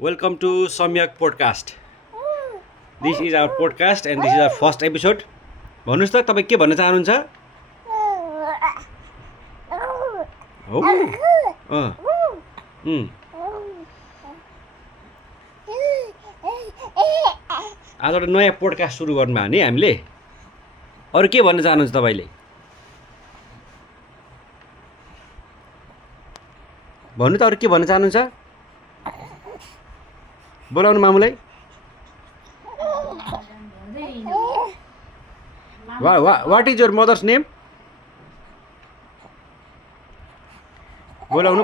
Welcome to Samyak Podcast. This is our podcast and this is our first episode. भन्नुस् त तपाईँ के भन्न चाहनुहुन्छ? हो आज एउटा नयाँ पोडकास्ट सुरु गर्नुभयो नि हामीले. अरू के भन्न चाहनुहुन्छ तपाईँले? भन्नु त अरू के भन्न चाहनुहुन्छ? बोलाउनु मामुलाई. What is your mother's name? बोलाउनु.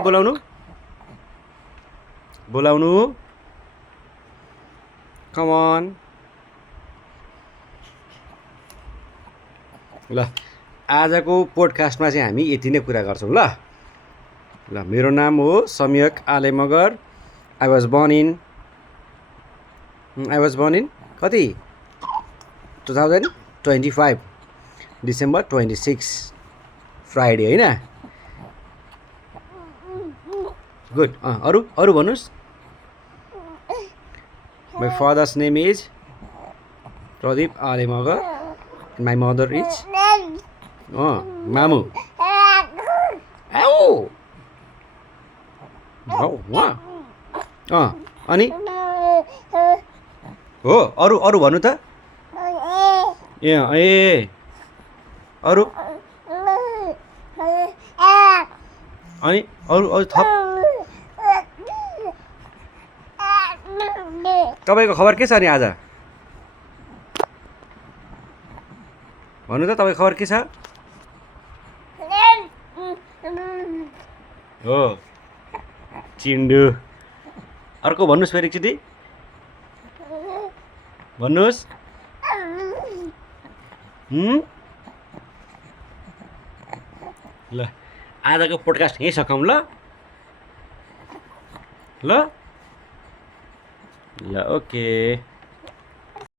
Come on. ल आजको पोडकास्टमा चाहिँ हामी यति नै कुरा गर्छौँ ल. मेरो नाम हो सम्यक आले Magar. I was born in कति 2025 December 26 फ्राइडे होइन. गुड. अरू भन्नुहोस्. My father's name is Pradeep Ale Magar. My mother is Mamu. अनि हो अरू भन्नु त. ए अरू अनि अरू थप. तपाईँको खबर के छ नि आज? भन्नु त तपाईँको खबर के छ? हो चिन्डु. अर्को भन्नुहोस् फेरि एकचोटि भन्नुहोस्. ल आजको पोडकास्ट यहीँ सकाउँ ल. ल ओके.